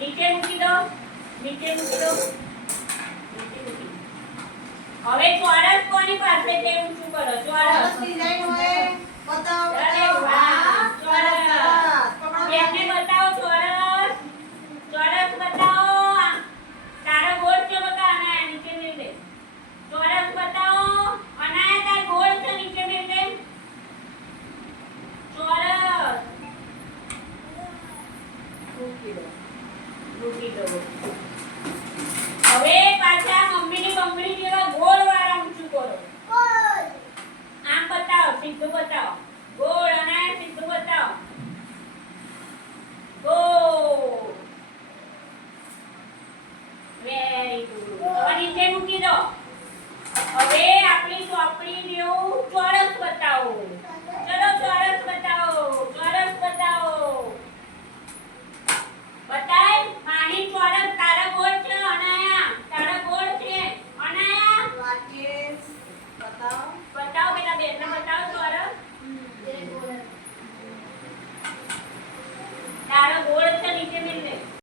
નીચે મૂકી દો નીચે મૂકી દો હવે ચોરસ કોની પાસે છે ઊંચું કરો ચોરસ ડિઝાઇન હોય બતાવો અરે વાહ ચોરસ બેને બતાવો ચોરસ ચોરસ બતાવો તારો ગોળ છે બકા અનાયા નીચે મેલ દે ચોરસ બતાવો અનાયા તાર ગોળ છે નીચે મેલ દે ચોરસ મૂકી દો હવે પાછા મમ્મીની બંગડી જેવા ગોળ વાળા ઊંચું કરો આમ બતાવો સીધું બતાવો ગોળ અનાયા સીધું બતાવો ગોળ વેરી ગુડ હવે નીચે મૂકી દો હવે આપણી ચોપડી જેવું ચોરસ બતાવો ચલો ચોરસ બતાવો બતાય માની ચોરસ તારા ગોળ છે અનાયા તારા ગોળ છે અનાયા રાકેશ બતાવો બતાવો પેલા બેનને બતાવો